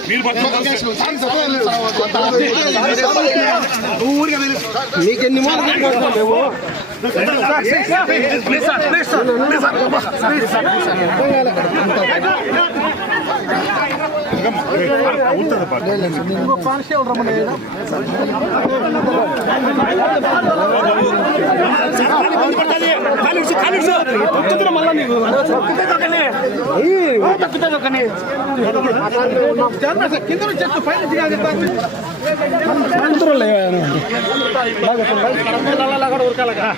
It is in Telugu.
మీరు ఊరిగా నీకెన్ని మూడు మేము కానిస్టేబుల్ రమ్మని నీకు కింద నుంచి పైన ఉరకాలగా